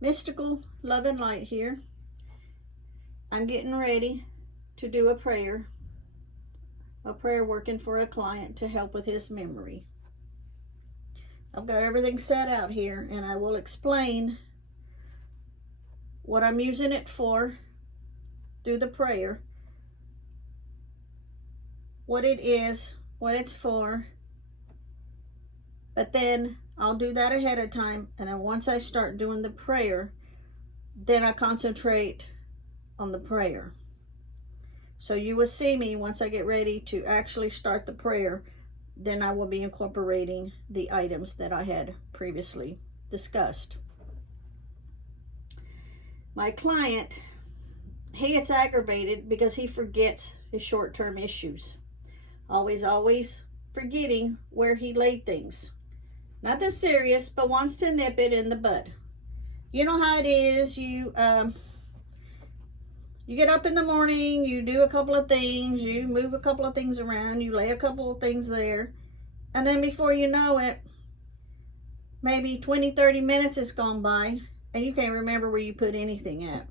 Mystical Love and Light here. I'm getting ready to do a prayer working for a client to help with his memory. I've got everything set out here, and I will explain what I'm using it for through the prayer, what it is, what it's for, but then I'll do that ahead of time, and then once I start doing the prayer, then I concentrate on the prayer. So you will see me once I get ready to actually start the prayer, then I will be incorporating the items that I had previously discussed. My client, he gets aggravated because he forgets his short-term issues. Always forgetting where he laid things. Nothing serious, but wants to nip it in the bud. You know how it is. You get up in the morning, you do a couple of things, you move a couple of things around, you lay a couple of things there, and then before you know it, maybe 20-30 minutes has gone by and you can't remember where you put anything at.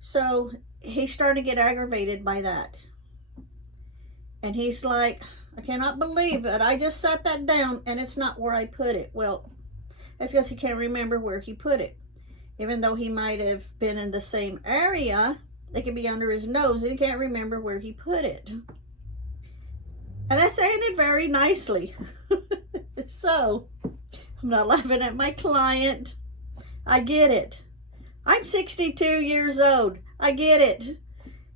So he's starting to get aggravated by that, and he's like, I cannot believe it. I just set that down and it's not where I put it. Well, that's because he can't remember where he put it. Even though he might have been in the same area, it could be under his nose and he can't remember where he put it. And that's saying it very nicely. So, I'm not laughing at my client. I get it. I'm 62 years old. I get it.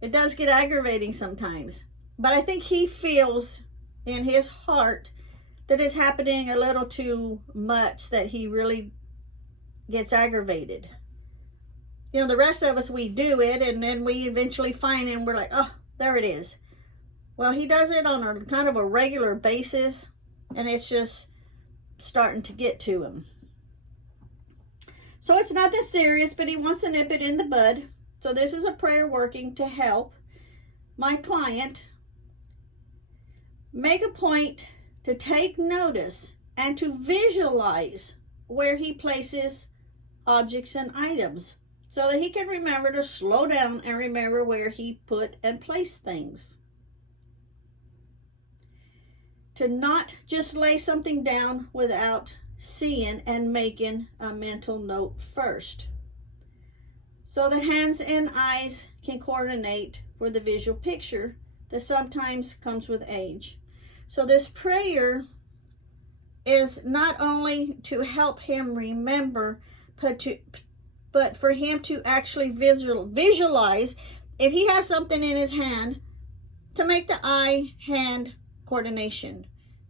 It does get aggravating sometimes. But I think he feels in his heart that it's happening a little too much, that he really gets aggravated. You know, the rest of us, we do it and then we eventually find it and we're like, oh, there it is. Well, he does it on a kind of a regular basis, and it's just starting to get to him. So it's nothing serious, but he wants to nip it in the bud. So this is a prayer working to help my client make a point to take notice and to visualize where he places objects and items so that he can remember to slow down and remember where he put and placed things. To not just lay something down without seeing and making a mental note first. So the hands and eyes can coordinate for the visual picture that sometimes comes with age. So this prayer is not only to help him remember, but for him to actually visualize, if he has something in his hand, to make the eye-hand coordination.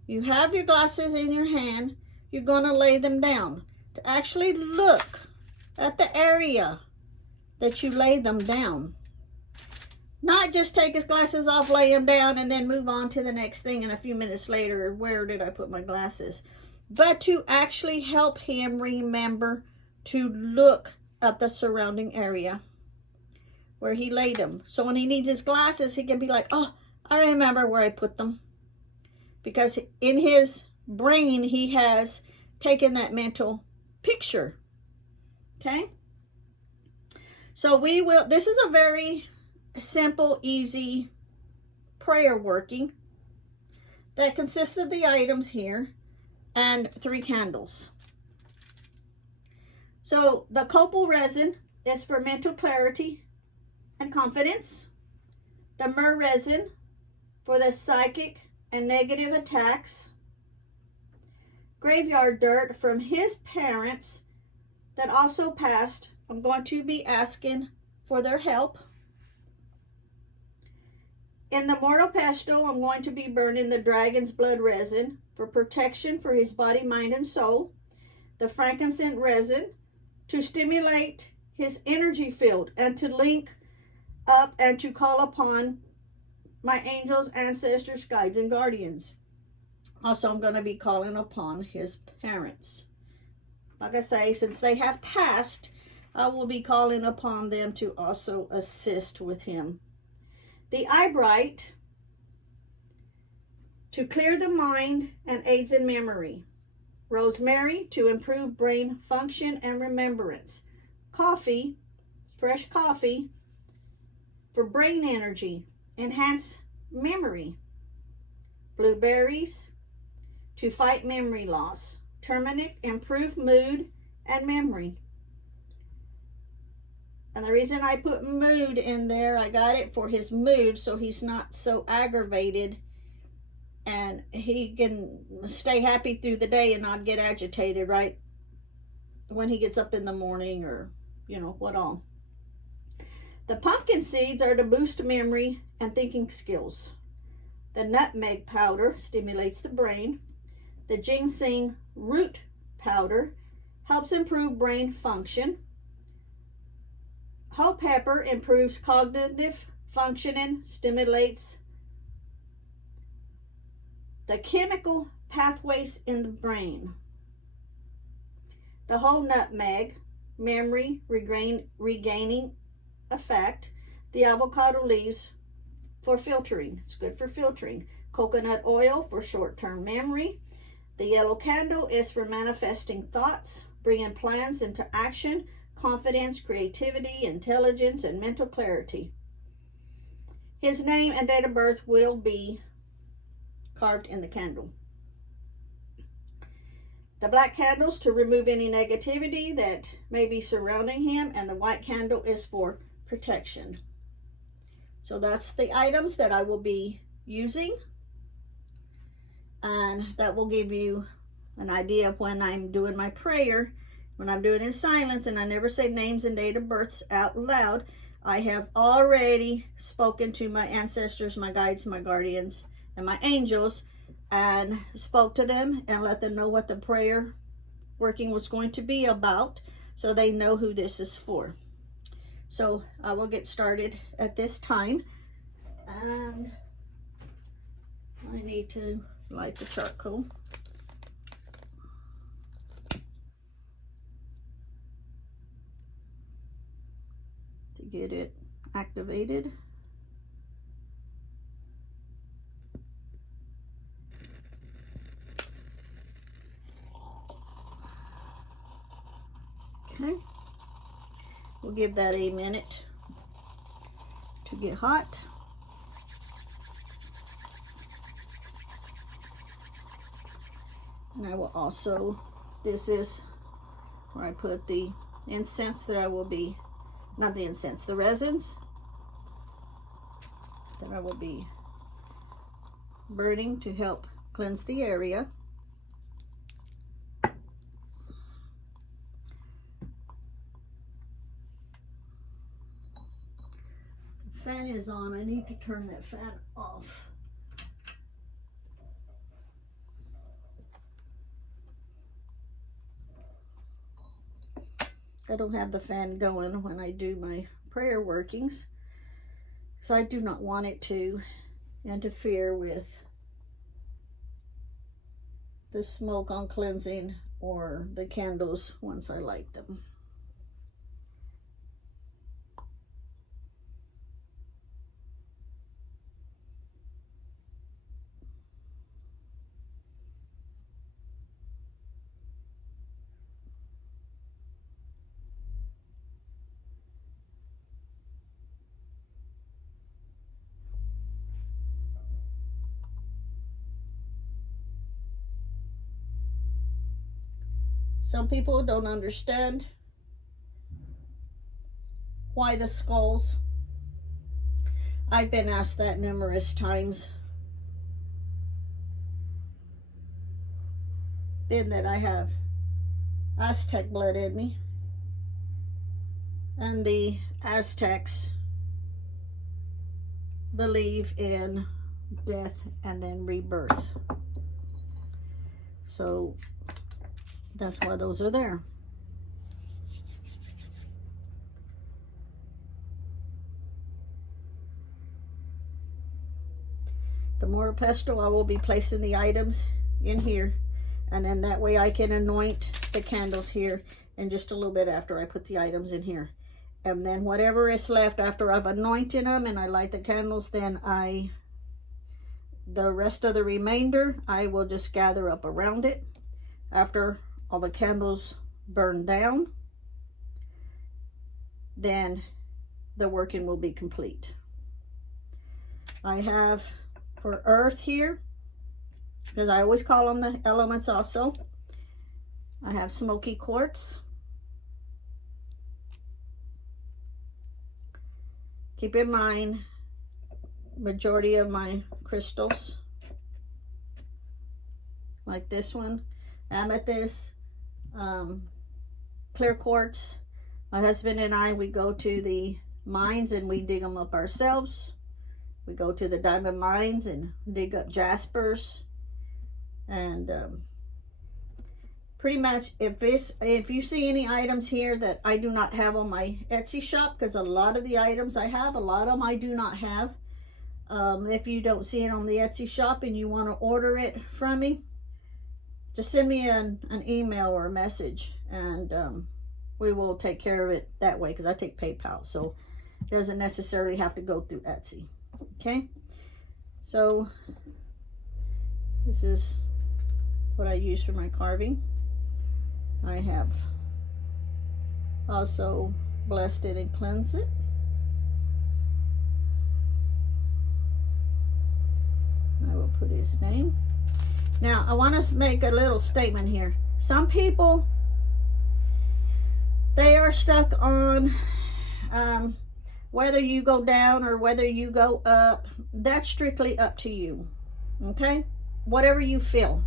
You have your glasses in your hand, you're going to lay them down. To actually look at the area that you lay them down. Not just take his glasses off, lay them down, and then move on to the next thing, and a few minutes later, where did I put my glasses? But to actually help him remember to look at the surrounding area where he laid them. So when he needs his glasses, he can be like, oh, I remember where I put them. Because in his brain, he has taken that mental picture. Okay? So this is a very simple, easy prayer working that consists of the items here and 3 candles. So the copal resin is for mental clarity and confidence. The myrrh resin for the psychic and negative attacks. Graveyard dirt from his parents that also passed. I'm going to be asking for their help. In the mortal pestle, I'm going to be burning the dragon's blood resin for protection for his body, mind, and soul. The frankincense resin to stimulate his energy field and to link up and to call upon my angels, ancestors, guides, and guardians. Also, I'm going to be calling upon his parents. Like I say, since they have passed, I will be calling upon them to also assist with him. The eyebright to clear the mind and aids in memory. rosemary to improve brain function and remembrance. Coffee, fresh coffee, for brain energy, enhance memory. Blueberries to fight memory loss. Turmeric, improve mood and memory. And the reason I put mood in there, I got it for his mood so he's not so aggravated and he can stay happy through the day and not get agitated right when he gets up in the morning, or you know what all. The pumpkin seeds are to boost memory and thinking skills. The nutmeg powder stimulates the brain. The ginseng root powder helps improve brain function. Whole pepper improves cognitive functioning, stimulates the chemical pathways in the brain. The whole nutmeg, memory regaining effect. The avocado leaves for filtering. It's good for filtering. Coconut oil for short-term memory. The yellow candle is for manifesting thoughts, bringing plans into action, confidence, creativity, intelligence, and mental clarity. His name and date of birth will be carved in the candle. The black candles to remove any negativity that may be surrounding him, and the white candle is for protection. So that's the items that I will be using, and that will give you an idea of when I'm doing my prayer. When I'm doing it in silence and I never say names and date of births out loud, I have already spoken to my ancestors, my guides, my guardians, and my angels, and spoke to them and let them know what the prayer working was going to be about, so they know who this is for. So I will get started at this time, and I need to light the charcoal. To get it activated. Okay, we'll give that a minute to get hot. And I will also, this is where I put the incense that I will be, not the incense, the resins that I will be burning to help cleanse the area. The fan is on. I need to turn that fan off. I don't have the fan going when I do my prayer workings, so I do not want it to interfere with the smoke on cleansing or the candles once I light them. Some people don't understand why the skulls. I've been asked that numerous times. Being that I have Aztec blood in me, and the Aztecs believe in death and then rebirth. So that's why those are there. The mortar pestle, I will be placing the items in here, and then that way I can anoint the candles here in just a little bit after I put the items in here. And then whatever is left after I've anointed them and I light the candles, then the rest of the remainder I will just gather up around it. after all the candles burn down, then the working will be complete. I have for earth here, because I always call them the elements also, I have smoky quartz. Keep in mind, majority of my crystals, like this one, amethyst, clear quartz. My husband and I, we go to the mines and we dig them up ourselves. We go to the diamond mines and dig up jaspers. And pretty much, if you see any items here that I do not have on my Etsy shop, because a lot of the items I have, a lot of them I do not have. If you don't see it on the Etsy shop and you want to order it from me, just send me an email or a message, and we will take care of it that way, because I take PayPal, so it doesn't necessarily have to go through Etsy. Okay, so this is what I use for my carving. I have also blessed it and cleansed it. I will put his name. Now, I want to make a little statement here. Some people, they are stuck on whether you go down or whether you go up. That's strictly up to you. Okay? Whatever you feel.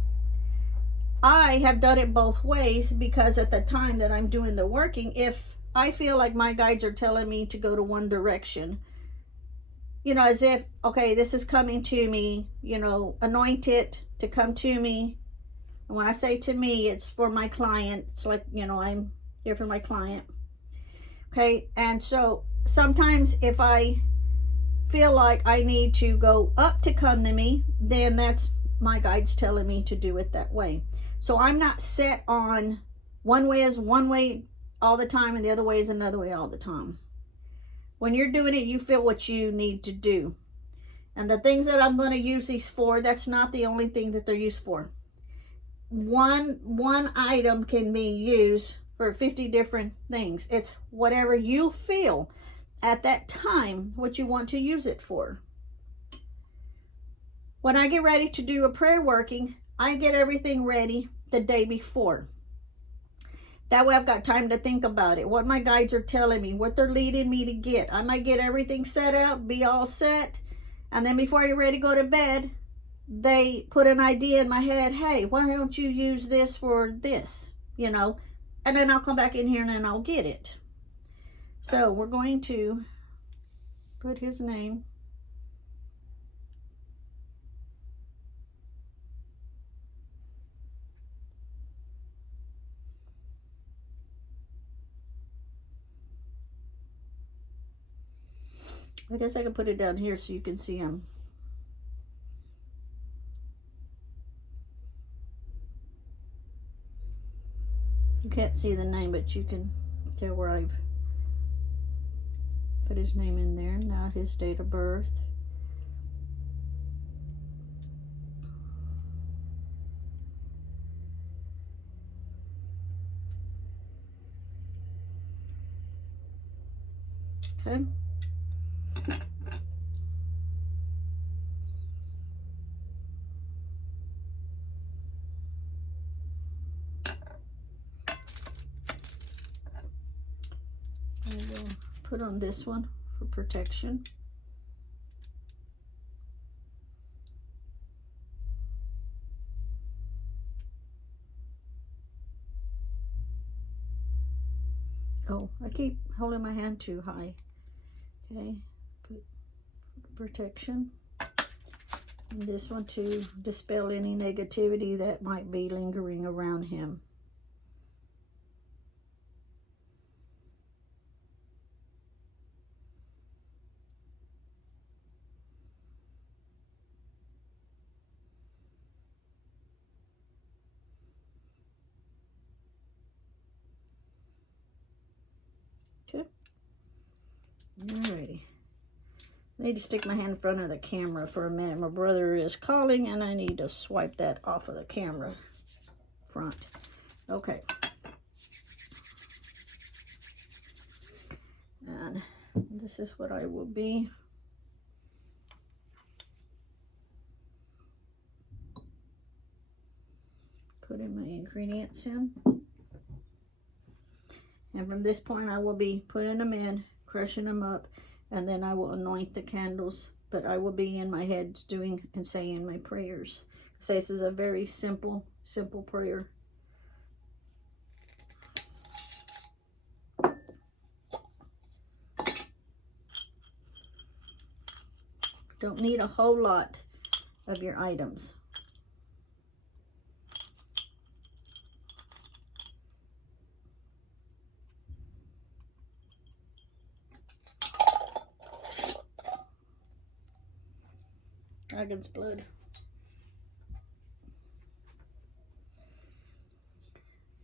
I have done it both ways, because at the time that I'm doing the working, if I feel like my guides are telling me to go to one direction, you know, as if, okay, this is coming to me, you know, anoint it to come to me. And when I say to me, it's for my client. It's like, you know, I'm here for my client. Okay, and so sometimes if I feel like I need to go up to come to me, then that's my guides telling me to do it that way. So I'm not set on one way is one way all the time and the other way is another way all the time. When you're doing it, you feel what you need to do. And the things that I'm going to use these for, that's not the only thing that they're used for. One item can be used for 50 different things. It's whatever you feel at that time what you want to use it for. When I get ready to do a prayer working, I get everything ready the day before. That way I've got time to think about it, what my guides are telling me, what they're leading me to get. I might get everything set up, be all set, and then before you're ready to go to bed, they put an idea in my head, hey, why don't you use this for this, you know, and then I'll come back in here and then I'll get it. So we're going to put his name. I guess I can put it down here so you can see him. You can't see the name, but you can tell where I've put his name in there. Now his date of birth. Okay. I will put on this one for protection. Oh, I keep holding my hand too high. Okay, put protection. And this one to dispel any negativity that might be lingering around him. Okay. Alrighty. I need to stick my hand in front of the camera for a minute. My brother is calling and I need to swipe that off of the camera front. Okay. And this is what I will be putting my ingredients in. And from this point I will be putting them in, crushing them up, and then I will anoint the candles. But I will be in my head doing and saying my prayers. So this is a very simple prayer. Don't need a whole lot of your items. Dragon's blood.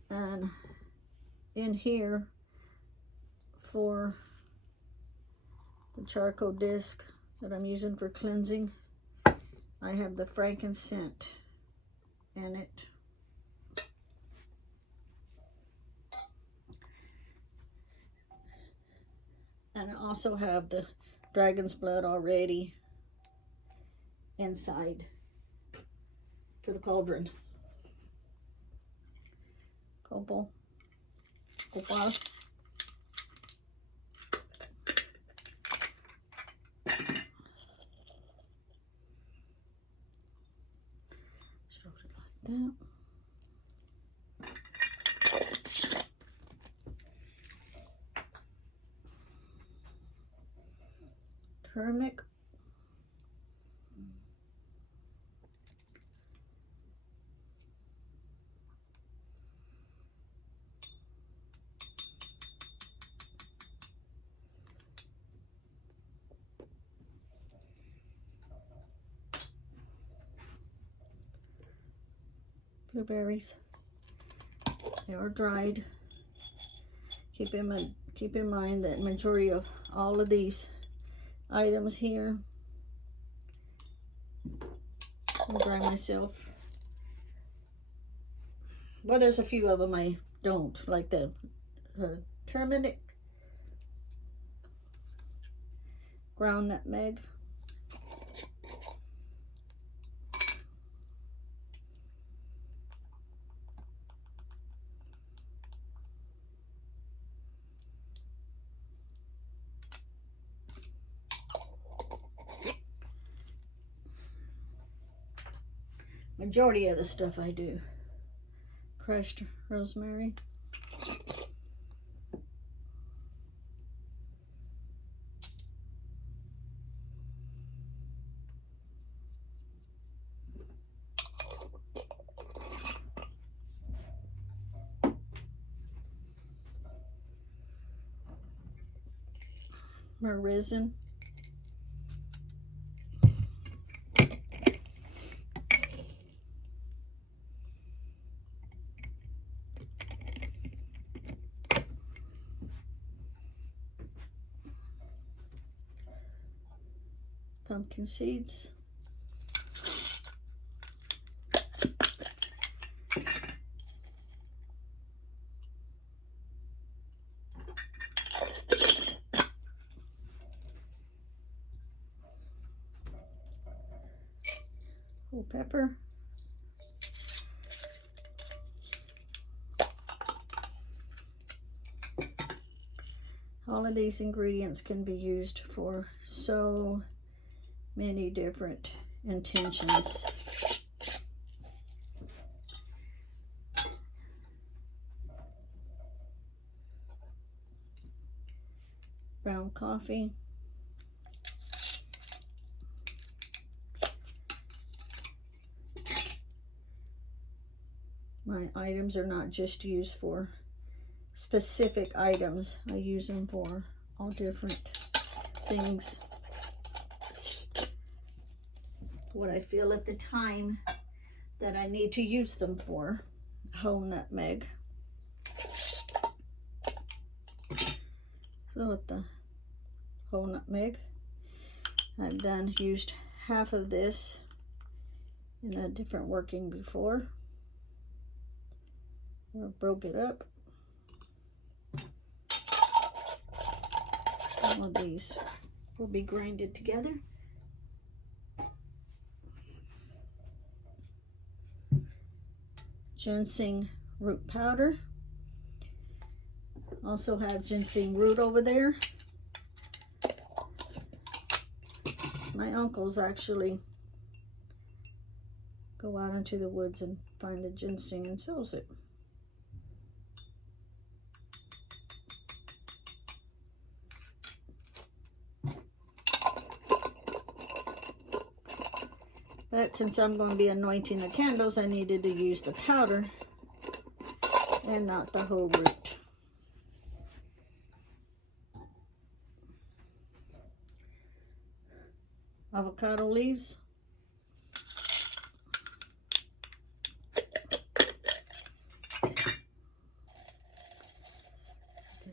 And in here for the charcoal disc that I'm using for cleansing, I have the frankincense in it. And I also have the dragon's blood already inside for the cauldron. Copal. Show it like that. Turmeric. Blueberries. They are dried. Keep in mind that majority of all of these items here I'll dry myself. Well, there's a few of them I don't, like the turmeric, ground nutmeg, majority of the stuff I do. Crushed rosemary. Myrrh. Pumpkin seeds. Whole pepper. All of these ingredients can be used for so many different intentions. Brown coffee. My items are not just used for specific items. I use them for all different things. What I feel at the time that I need to use them for. Whole nutmeg. So with the whole nutmeg, I've used half of this in a different working before. or broke it up. All of these will be grinded together. Ginseng root powder. Also have ginseng root over there. My uncles actually go out into the woods and find the ginseng and sells it. But since I'm going to be anointing the candles, I needed to use the powder and not the whole root. Avocado leaves. Get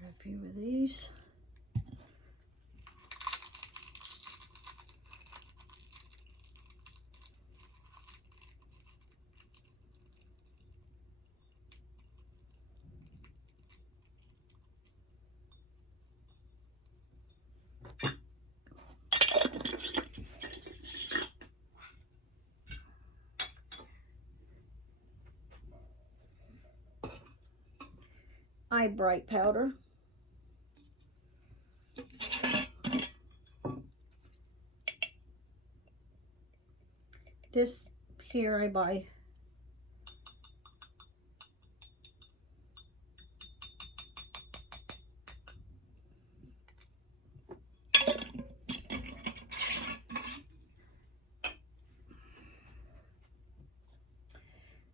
a few of these. Eye bright powder. This here I buy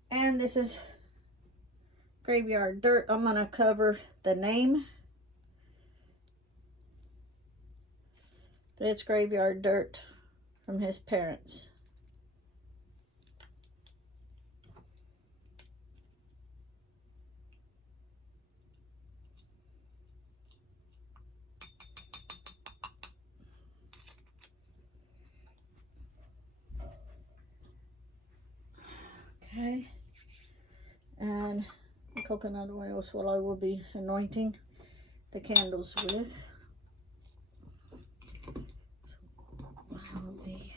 and this is graveyard dirt. I'm going to cover the name, but it's graveyard dirt from his parents. Okay, and coconut oil is what I will be anointing the candles with. So I'll be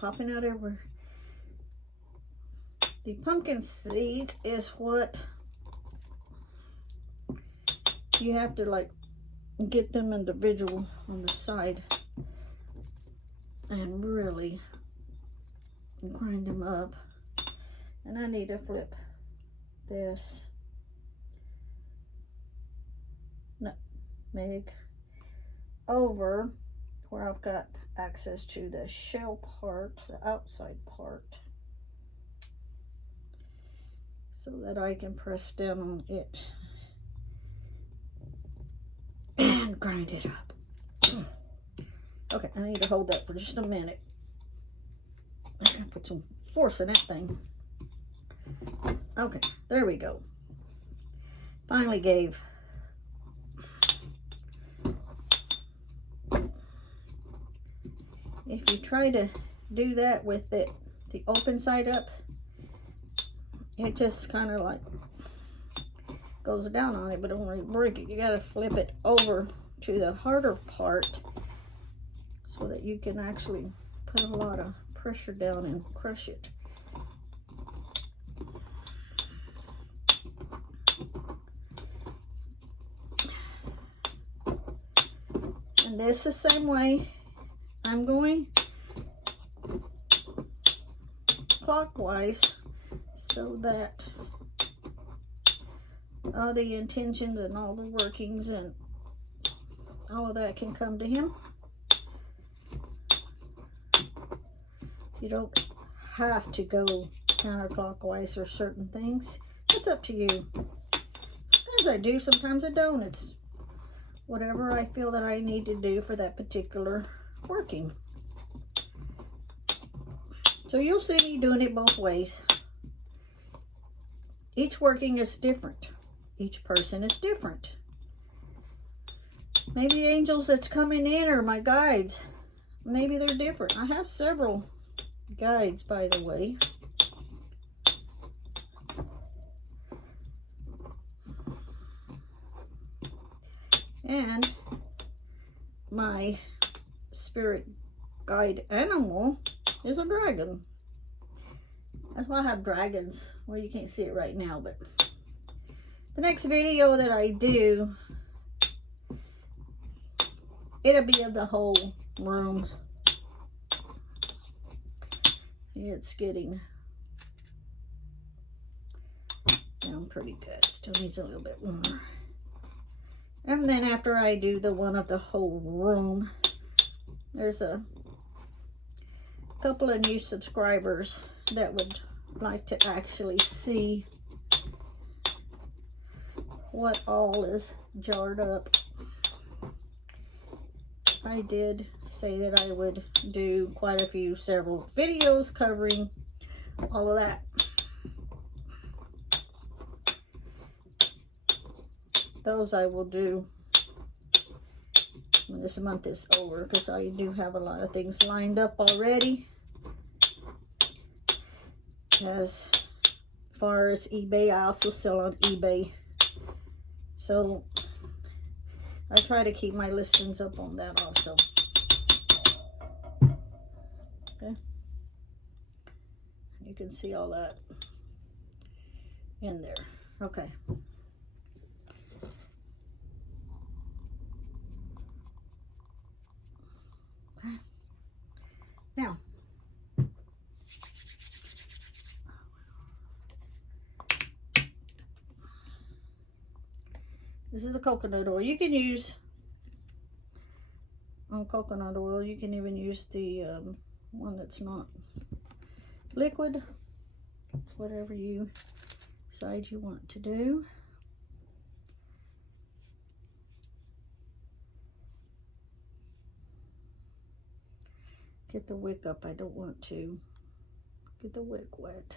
popping out everywhere. The pumpkin seed is what you have to like get them individual on the side and really grind them up. And I need to flip this nutmeg over where I've got access to the shell part, the outside part, so that I can press down on it and grind it up. Okay, I need to hold that for just a minute. I gotta put some force in that thing. Okay, there we go. Finally gave. If you try to do that with it, the open side up, it just kind of like goes down on it, but don't really break it. You got to flip it over to the harder part so that you can actually put a lot of pressure down and crush it. And this the same way. I'm going clockwise so that all the intentions and all the workings and all of that can come to him. You don't have to go counterclockwise for certain things. It's up to you. Sometimes I do, sometimes I don't. It's whatever I feel that I need to do for that particular working. So you'll see me doing it both ways. Each working is different. Each person is different. Maybe the angels that's coming in are my guides. Maybe they're different. I have several guides, by the way. And my spirit guide animal is a dragon. That's why I have dragons. Well, you can't see it right now, but the next video that I do, it'll be of the whole room. See, it's getting down pretty good. Still needs a little bit more. And then after I do the one of the whole room, there's a couple of new subscribers that would like to actually see what all is jarred up. I did say that I would do quite a few, several videos covering all of that. Those I will do when this month is over, because I do have a lot of things lined up already. As far as eBay, I also sell on eBay. So I try to keep my listings up on that also. Okay. You can see all that in there. Okay. Now, this is the coconut oil. You can use coconut oil. You can even use the one that's not liquid. Whatever you decide you want to do. Get the wick up. I don't want to get the wick wet.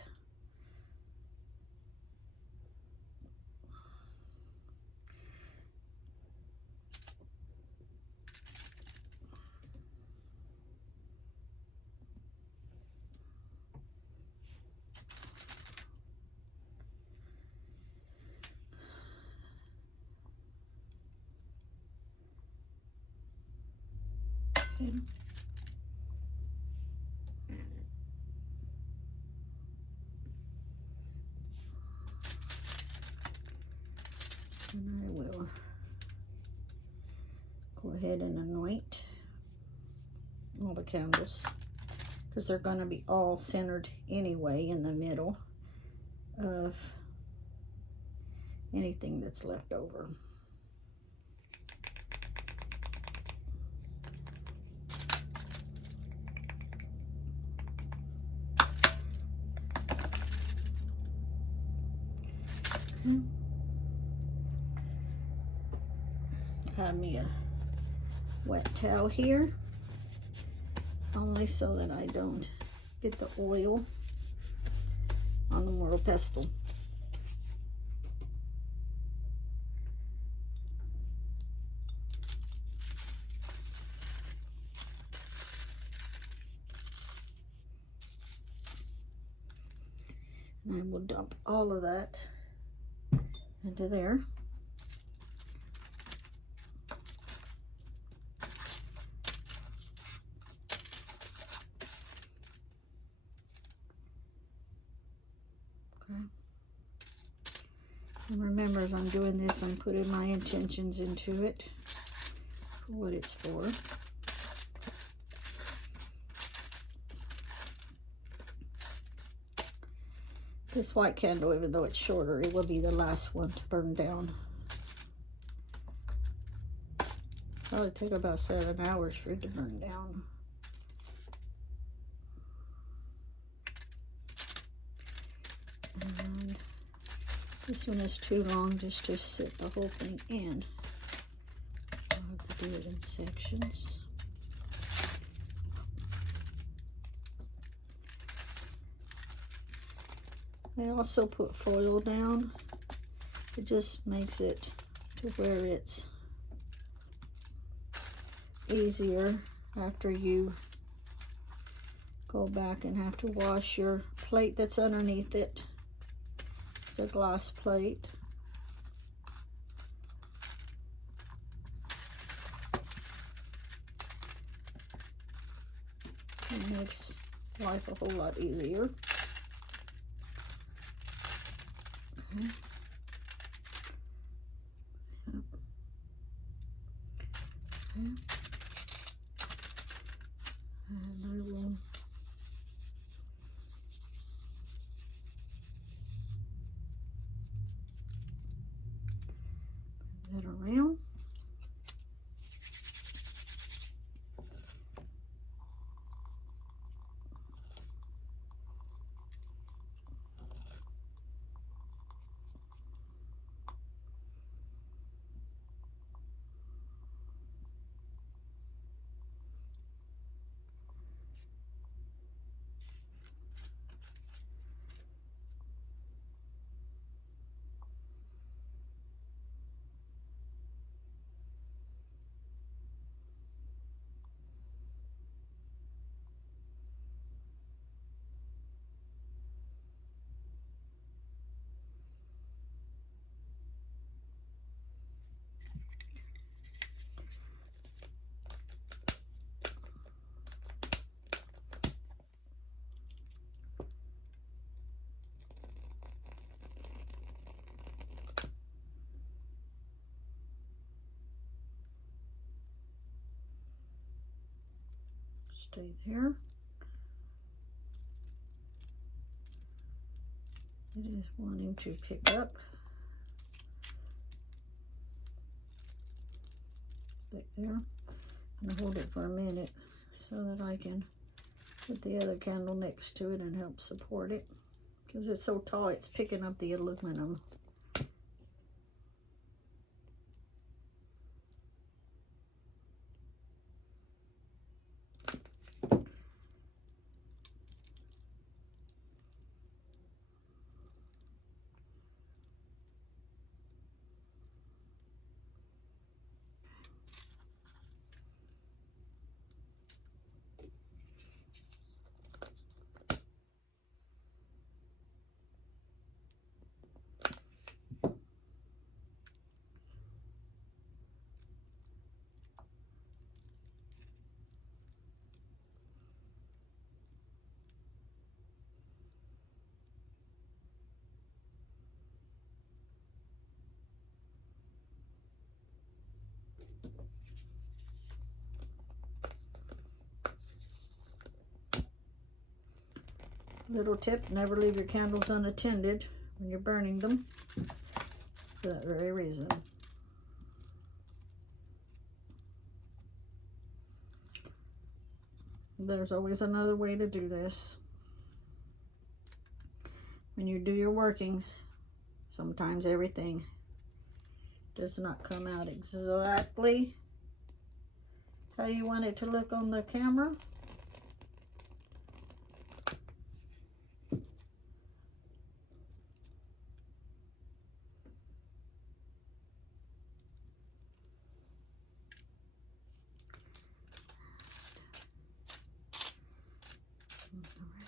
Okay. And I will go ahead and anoint all the candles, because they're going to be all centered anyway in the middle of anything that's left over. Have me a wet towel here, only so that I don't get the oil on the mortal pestle. And I will dump all of that into there. And remember, as I'm doing this, I'm putting my intentions into it for what it's for. This white candle, even though it's shorter, it will be the last one to burn down. Probably take about 7 hours for it to burn down. And this one is too long just to sit the whole thing in. I'll have to do it in sections. I also put foil down. It just makes it to where it's easier after you go back and have to wash your plate that's underneath it. It's a glass plate. It makes life a whole lot easier. Okay. Yep. Okay. And I will put that around. Stay there. It is wanting to pick up. Stay there. I'm going to hold it for a minute so that I can put the other candle next to it and help support it. Because it's so tall, it's picking up the aluminum. Little tip, never leave your candles unattended when you're burning them, for that very reason. There's always another way to do this. When you do your workings, sometimes everything does not come out exactly how you want it to look on the camera.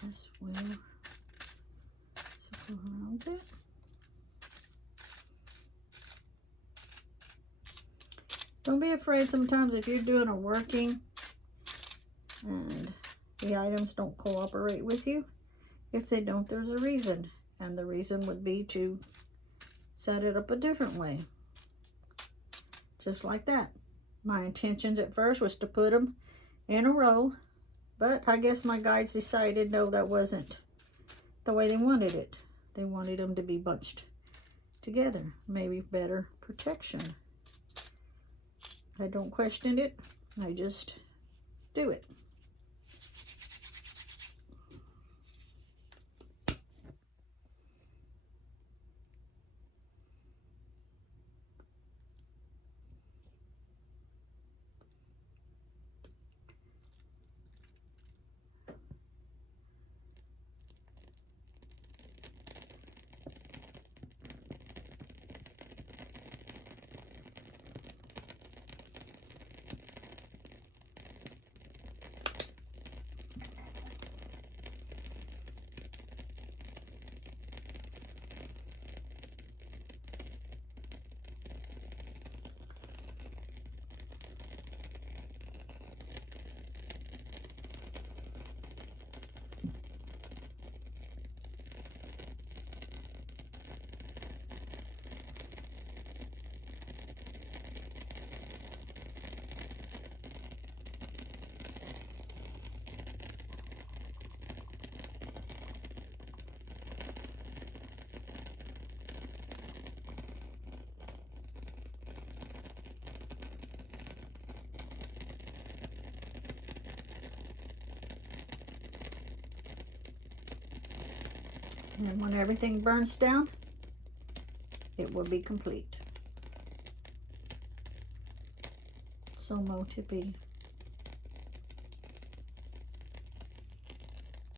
This will circle around it. Don't be afraid sometimes if you're doing a working and the items don't cooperate with you. If they don't, there's a reason. And the reason would be to set it up a different way. Just like that. My intentions at first was to put them in a row. But I guess my guides decided, no, that wasn't the way they wanted it. They wanted them to be bunched together. Maybe better protection. I don't question it. I just do it. And then when everything burns down, it will be complete. So mo to be.